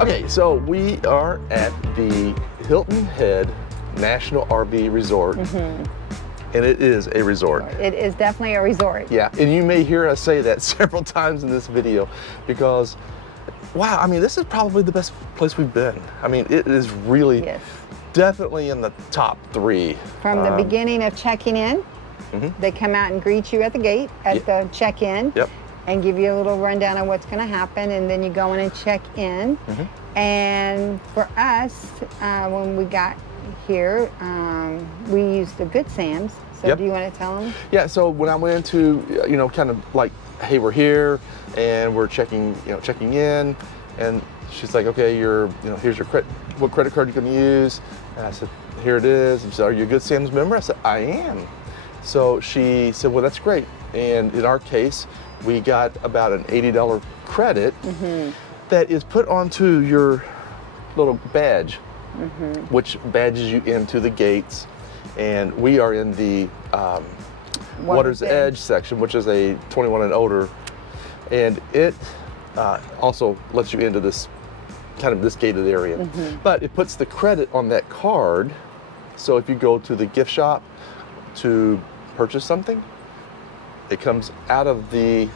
Okay, so we are at the Hilton Head National RV Resort, and it is a resort. It is definitely a resort. Yeah, and you may hear us say that several times in this video because, wow, I mean, this is probably the best place we've been. I mean, it is really definitely in the top 3. From the beginning of checking in, they come out and greet you at the gate, at the check-in. And give you a little rundown of what's going to happen, and then you go in and check in. And for us, when we got here, we used the Good Sam's. So do you want to tell them? Yeah, so when I went into, kind of like, hey, we're here, and we're checking in, and she's like, okay, here's your what credit card you're going to use? And I said, here it is. And she said, are you a Good Sam's member? I said, I am. So she said, well, that's great. And in our case, we got about an $80 credit that is put onto your little badge, which badges you into the gates. And we are in the Water's Edge section, which is a 21 and older. And it also lets you into this gated area. But it puts the credit on that card. So if you go to the gift shop to purchase something, it comes out of the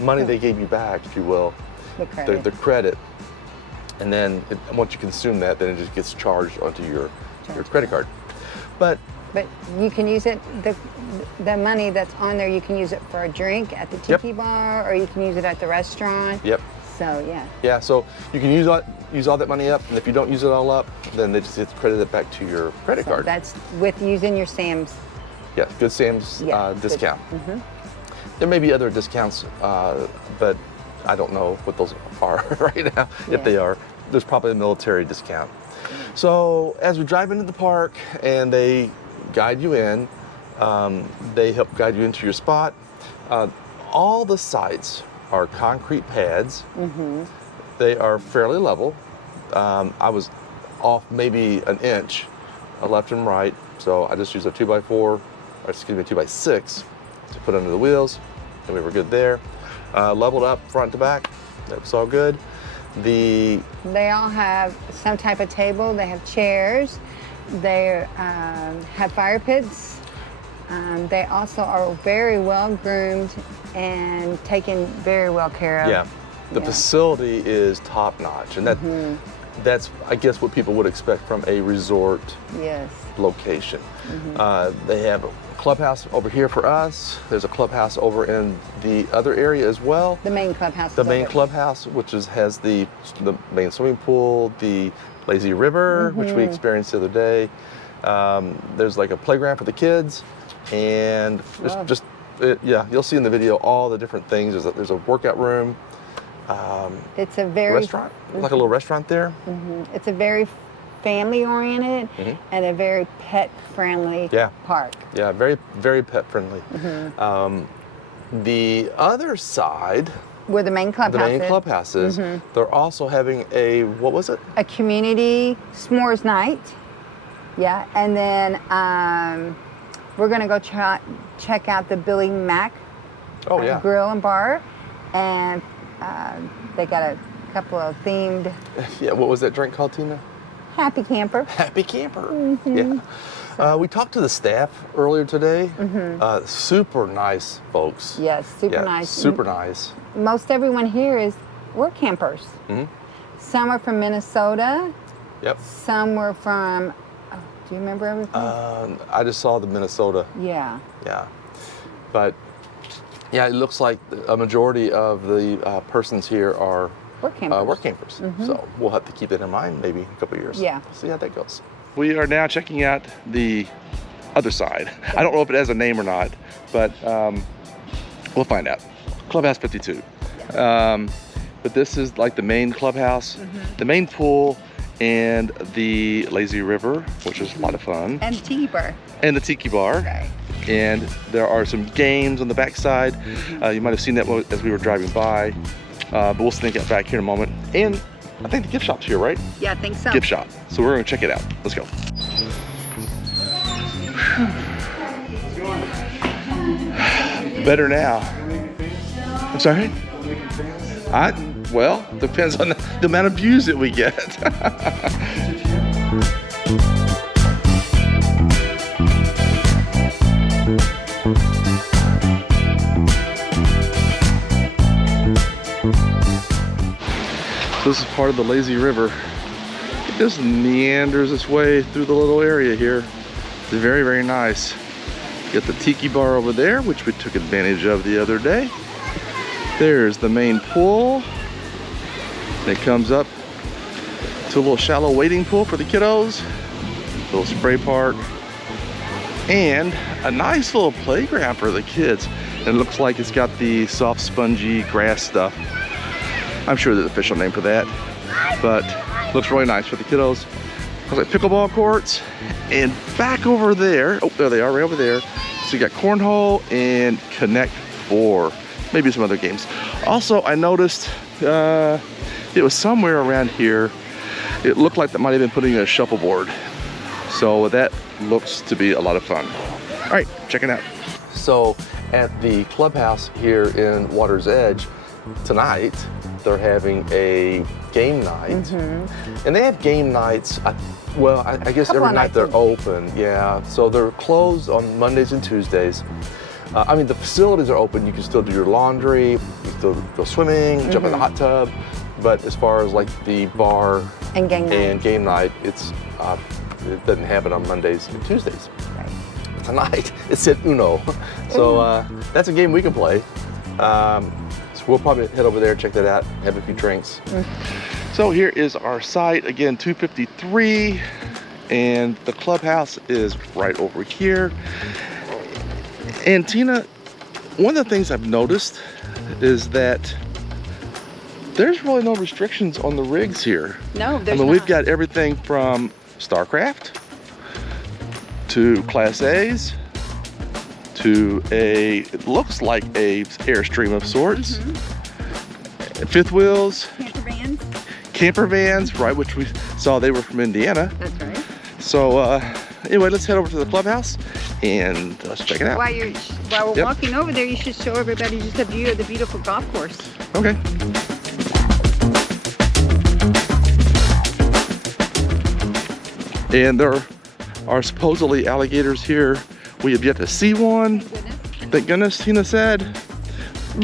money they gave you back, if you will, the credit. And then once you consume that, then it just gets charged onto your credit card. But you can use it, the money that's on there, you can use it for a drink at the tiki bar, or you can use it at the restaurant. So yeah, so you can use all that money up, and if you don't use it all up, then they just get credited back to your credit card. That's with using your Sam's. Yeah, Good Sam's discount. There may be other discounts, but I don't know what those are right now. If they are, there's probably a military discount. So as we drive into the park and they guide you in, they help guide you into your spot. All the sites are concrete pads. They are fairly level. I was off maybe an inch left and right, so I just used a 2x4, or excuse me, 2x6 to put under the wheels, and we were good there. Leveled up front to back, that was all good. They all have some type of table. They have chairs. They have fire pits. They also are very well groomed and taken very well care of. Yeah, the facility is top notch, and that's I guess what people would expect from a resort location. They have a clubhouse over here for us. There's a clubhouse over in the other area as well. The main clubhouse. The main clubhouse, which has the main swimming pool, the lazy river, which we experienced the other day. There's like a playground for the kids, and you'll see in the video all the different things. There's a workout room. It's a very restaurant, like a little restaurant there. It's a very family-oriented and a very pet-friendly park. Yeah, very, very pet-friendly. The other side, where the main clubhouse is, they're also having a, what was it? A community s'mores night. Yeah, and then we're gonna go check out the Billy Mack Grill and Bar, and they got a couple of themed. Yeah, what was that drink called, Tina? Happy Camper. Happy Camper. Yeah. We talked to the staff earlier today. Super nice folks. Yes, super nice. Super nice. Most everyone here we're campers. Some are from Minnesota. Some were from, do you remember everything? I just saw the Minnesota. Yeah. But yeah, it looks like a majority of the persons here are work campers. So we'll have to keep it in mind maybe a couple of years. See how that goes. We are now checking out the other side. I don't know if it has a name or not, but we'll find out. Clubhouse 52. But this is like the main clubhouse, the main pool, and the lazy river, which is a lot of fun. And the tiki bar. And the tiki bar. Okay. And there are some games on the backside. You might have seen that as we were driving by. But we'll sneak out back here in a moment. And I think the gift shop's here, right? Yeah, I think so. Gift shop. So we're gonna check it out. Let's go. Better now. I'm sorry? Well, depends on the amount of views that we get. This is part of the lazy river. It just meanders its way through the little area here. It's very, very nice. Got the tiki bar over there, which we took advantage of the other day. There's the main pool. It comes up to a little shallow wading pool for the kiddos. Little spray park. And a nice little playground for the kids. It looks like it's got the soft, spongy grass stuff. I'm sure there's an official name for that, but looks really nice for the kiddos. Looks like pickleball courts, and back over there, oh, there they are, right over there. So you got cornhole and Connect 4, maybe some other games. Also, I noticed it was somewhere around here. It looked like that might have been putting a shuffleboard. So that looks to be a lot of fun. All right, check it out. So at the Clubhouse here in Water's Edge tonight, they're having a game night, and they have game nights. I guess every night they're open. Yeah, so they're closed on Mondays and Tuesdays. I mean, the facilities are open. You can still do your laundry, you can still go swimming, jump in the hot tub. But as far as like the bar and game night, it's it doesn't happen on Mondays and Tuesdays. Right. Tonight it's at Uno, so that's a game we can play. So we'll probably head over there, check that out, have a few drinks. So here is our site, again, 253, and the Clubhouse is right over here. And Tina, one of the things I've noticed is that there's really no restrictions on the rigs here. No, there's we've got everything from StarCraft to Class A's to it looks like a Airstream of sorts. Fifth wheels. Camper vans, right, which we saw they were from Indiana. That's right. So anyway, let's head over to the Clubhouse and let's check it out. While we're walking over there, you should show everybody just a view of the beautiful golf course. Okay. And there are supposedly alligators here. We have yet to see one. Thank goodness, Tina said.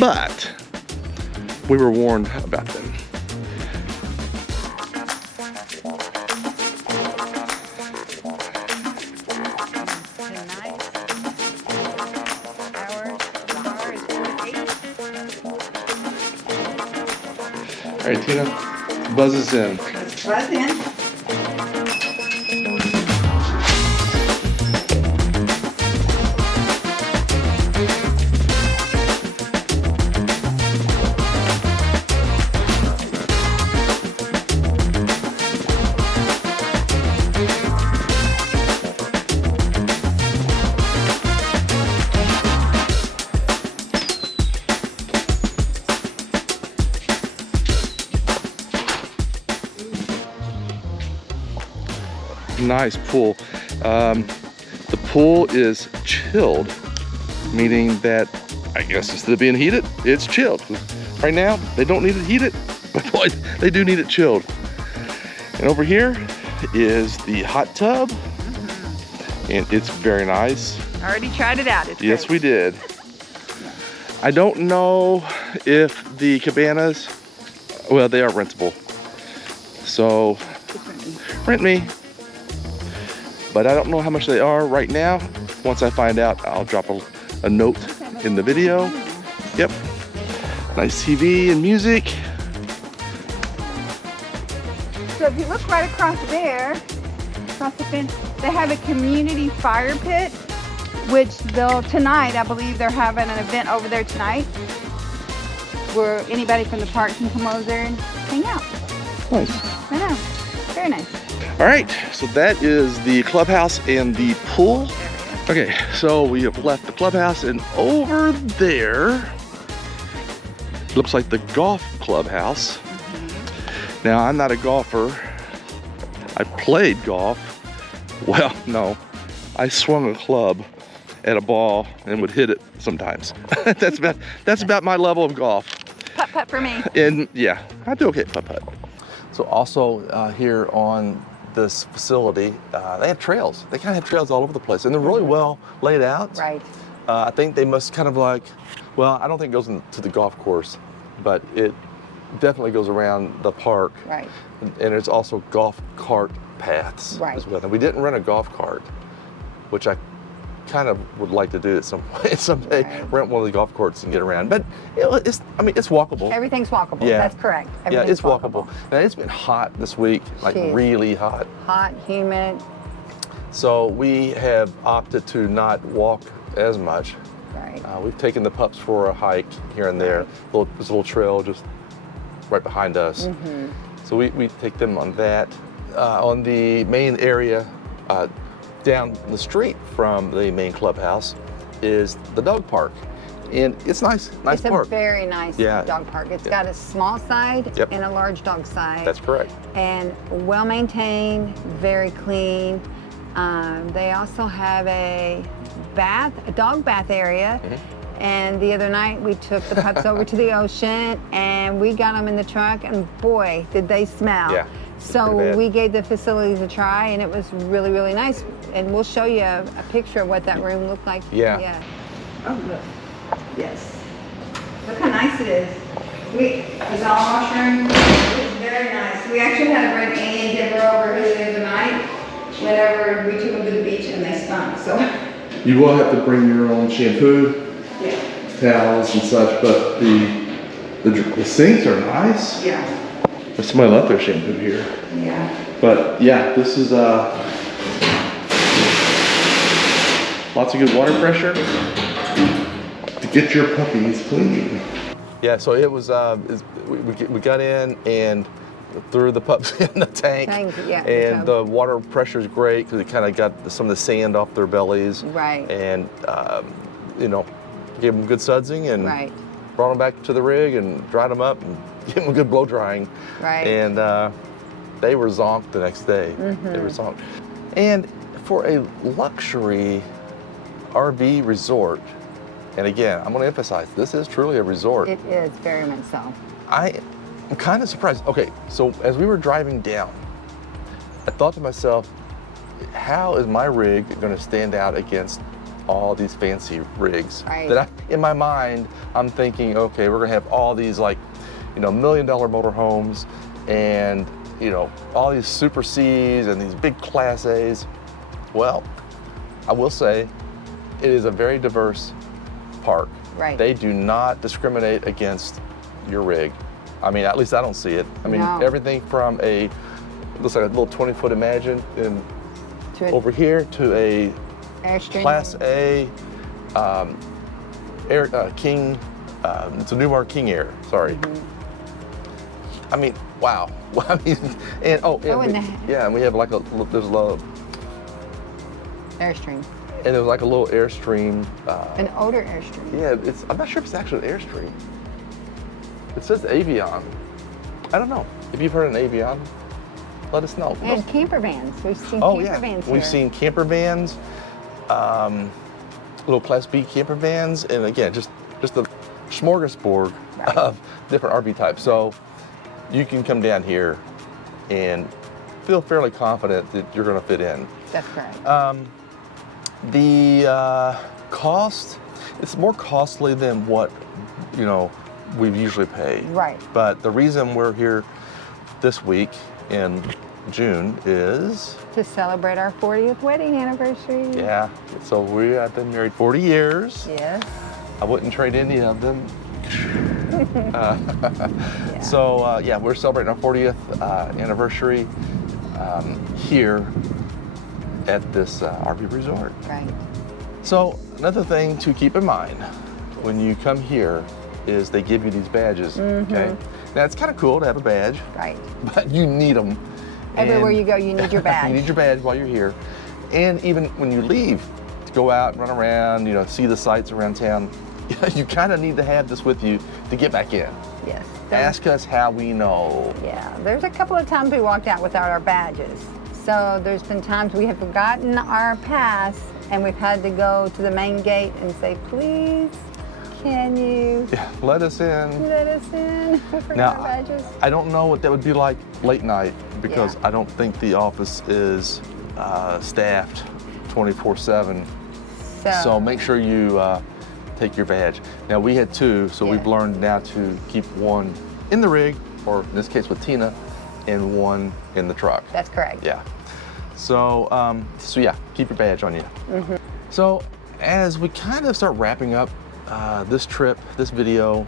But we were warned about them. All right, Tina, buzz us in. Buzz in. Nice pool. The pool is chilled, meaning that I guess instead of being heated, it's chilled. Right now, they don't need it heated, but boy, they do need it chilled. And over here is the hot tub, and it's very nice. I already tried it out. Yes, we did. I don't know if the cabanas, well, they are rentable. So, rent me. But I don't know how much they are right now. Once I find out, I'll drop a note in the video. Yep. Nice TV and music. So if you look right across there, across the fence, they have a community fire pit, which tonight, I believe they're having an event over there tonight, where anybody from the park can come over there and hang out. Nice. I know, very nice. All right, so that is the Clubhouse and the pool. Okay, so we have left the Clubhouse, and over there looks like the golf clubhouse. Now, I'm not a golfer. I played golf. Well, no, I swung a club at a ball and would hit it sometimes. That's about my level of golf. Putt putt-putt for me. And yeah, I do okay at putt-putt. So also here on this facility, they have trails. They kind of have trails all over the place, and they're really well laid out. Right. I think they must kind of like, well, I don't think it goes into the golf course, but it definitely goes around the park. Right. And there's also golf cart paths as well. And we didn't rent a golf cart, which I kind of would like to do at some point someday. Right. Rent one of the golf carts and get around. But it's walkable. Everything's walkable. Yeah. That's correct. Yeah, it's walkable. Now it's been hot this week, like really hot. Hot, humid. So we have opted to not walk as much. Right. We've taken the pups for a hike here and there. There's a little trail just right behind us. So we take them on that. On the main area, down the street from the main clubhouse is the dog park. And it's nice park. It's a very nice dog park. It's got a small side and a large dog side. That's correct. And well maintained, very clean. They also have a dog bath area. And the other night we took the pups over to the ocean and we got them in the truck, and boy, did they smell. Yeah. So we gave the facilities a try, and it was really, really nice. And we'll show you a picture of what that room looked like. Yeah. Oh, look. Yes. Look how nice it is. It's all washroom. It's very nice. We actually had to bring Annie and Deborah over here the other night whenever we took them to the beach, and they stunk. So you will have to bring your own shampoo, towels and such, but the sinks are nice. yeah. Somebody left their shampoo here. Yeah. But yeah, this is lots of good water pressure to get your puppies clean. Yeah, so it was we got in and threw the pups in the tank. And the water pressure is great because it kind of got some of the sand off their bellies. Right. And gave them good sudsing and brought them back to the rig and dried them up and gave them a good blow drying. Right. And they were zonked the next day. They were zonked. And for a luxury RV resort, and again, I'm going to emphasize, this is truly a resort. It is, very much so. I'm kind of surprised. Okay, so as we were driving down, I thought to myself, how is my rig going to stand out against all these fancy rigs? Right. In my mind, I'm thinking, okay, we're going to have all these $1 million motorhomes and, all these Super Cs and these big Class A's. Well, I will say it is a very diverse park. Right. They do not discriminate against your rig. I mean, at least I don't see it. I mean, everything from looks like a little 20-foot Imagine over here to a Class A King, it's a Newmar King Air, sorry. I mean, wow. I mean, and we have there's a little Airstream. And there's like a little Airstream. An older Airstream. Yeah, I'm not sure if it's actually an Airstream. It says Avion. I don't know. If you've heard an Avion, let us know. And camper vans. We've seen camper vans here. We've seen camper vans, little Class B camper vans, and again, just a smorgasbord of different RV types. So you can come down here and feel fairly confident that you're going to fit in. That's correct. The cost, it's more costly than what, we usually pay. Right. But the reason we're here this week in June is to celebrate our 40th wedding anniversary. Yeah. So we have been married 40 years. Yes. I wouldn't trade any of them. So we're celebrating our 40th anniversary here at this RV resort. Right. So another thing to keep in mind when you come here is they give you these badges. Okay. Now it's kind of cool to have a badge. Right. But you need them. Everywhere you go, you need your badge. You need your badge while you're here. And even when you leave to go out and run around, see the sights around town, you kind of need to have this with you to get back in. Yes. Ask us how we know. Yeah, there's a couple of times we walked out without our badges. So there's been times we have forgotten our pass and we've had to go to the main gate and say, please, Can you let us in? let us in? I forgot Now, our badges. I don't know what that would be like late night because I don't think the office is staffed 24/7. So make sure you take your badge. Now we had 2, so we've learned now to keep 1 in the rig, or in this case with Tina, and 1 in the truck. That's correct. Yeah. So, yeah, keep your badge on you. So as we kind of start wrapping up this trip, this video,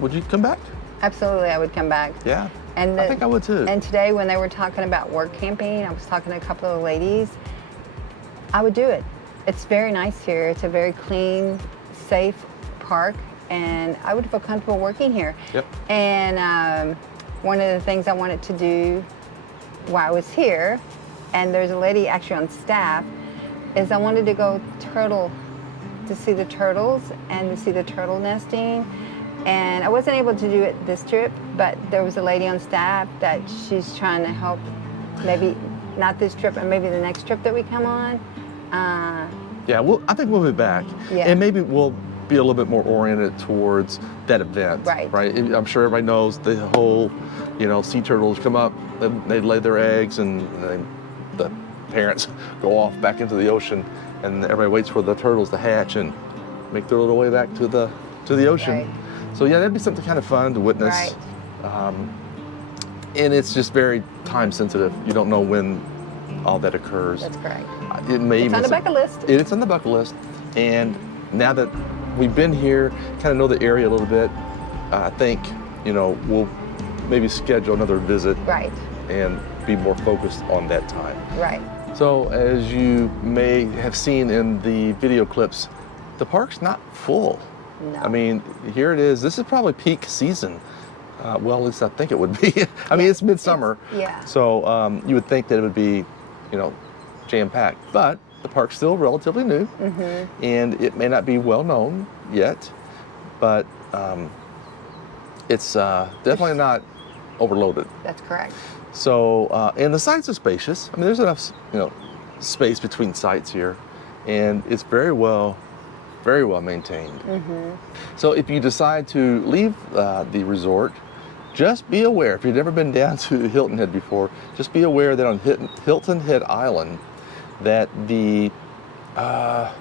would you come back? Absolutely, I would come back. Yeah, And I think I would too. And today when they were talking about work camping, I was talking to a couple of ladies, I would do it. It's very nice here. It's a very clean, safe park, and I would feel comfortable working here. Yep. And one of the things I wanted to do while I was here, and there's a lady actually on staff, is I wanted to go to see the turtles and to see the turtle nesting. And I wasn't able to do it this trip, but there was a lady on staff that she's trying to help, maybe not this trip, but maybe the next trip that we come on. Yeah, I think we'll be back. Yeah. And maybe we'll be a little bit more oriented towards that event. Right. Right. I'm sure everybody knows the whole, sea turtles come up, they lay their eggs, and the parents go off back into the ocean, and everybody waits for the turtles to hatch and make their little way back to the ocean. Right. So yeah, that'd be something kind of fun to witness. Right. And it's just very time sensitive. You don't know when all that occurs. That's correct. It's on the bucket list. It's on the bucket list. And now that we've been here, kind of know the area a little bit, I think, we'll maybe schedule another visit. Right. And be more focused on that time. Right. So as you may have seen in the video clips, the park's not full. No. I mean, here it is. This is probably peak season. Well, at least I think it would be. I mean, it's midsummer. Yeah. So you would think that it would be, jam-packed. But the park's still relatively new, and it may not be well known yet, but it's definitely not overloaded. That's correct. So, and the sites are spacious. I mean, there's enough, space between sites here, and it's very well maintained. So if you decide to leave the resort, just be aware, if you've never been down to Hilton Head before, just be aware that on Hilton Head Island, that the, how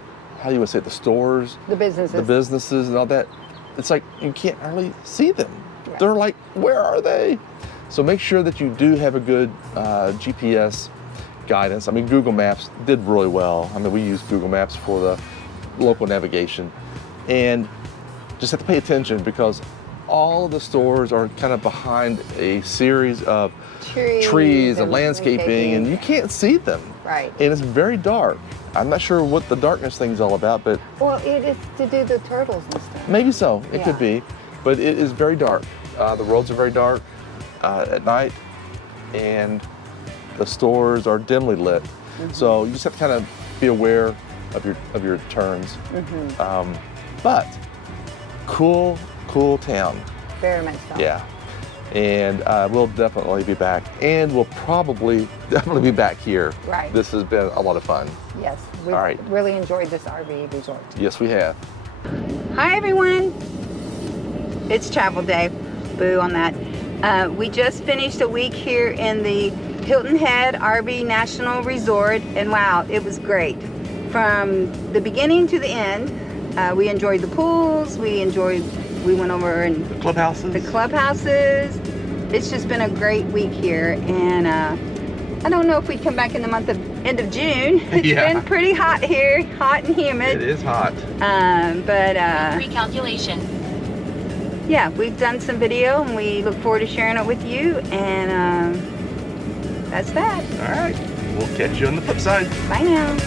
do you want to say it, the stores, The businesses and all that, it's like you can't hardly see them. Yeah. They're like, where are they? So make sure that you do have a good GPS guidance. I mean, Google Maps did really well. I mean, we use Google Maps for the local navigation, and just have to pay attention because all of the stores are kind of behind a series of trees and landscaping, and you can't see them. Right. And it's very dark. I'm not sure what the darkness thing's all about, but Well, it is to do the turtles and stuff. maybe so. It Yeah. could be, but it is very dark. The roads are very dark at night, and the stores are dimly lit. So you just have to kind of be aware of your turns. But cool town. Very much so. Yeah. And we'll definitely be back, and we'll probably definitely be back here. Right. This has been a lot of fun. Yes. We All right. really enjoyed this RV resort. Yes, we have. Hi everyone. It's travel day. Boo on that. We just finished a week here in the Hilton Head RV National Resort, and wow, it was great. From the beginning to the end, we enjoyed the pools, we went over and The clubhouses. It's just been a great week here, and I don't know if we'd come back in the end of June. It's been pretty hot here, hot and humid. It is hot. But Recalculation. yeah, we've done some video, and we look forward to sharing it with you, and that's that. All right. We'll catch you on the flip side. Bye now.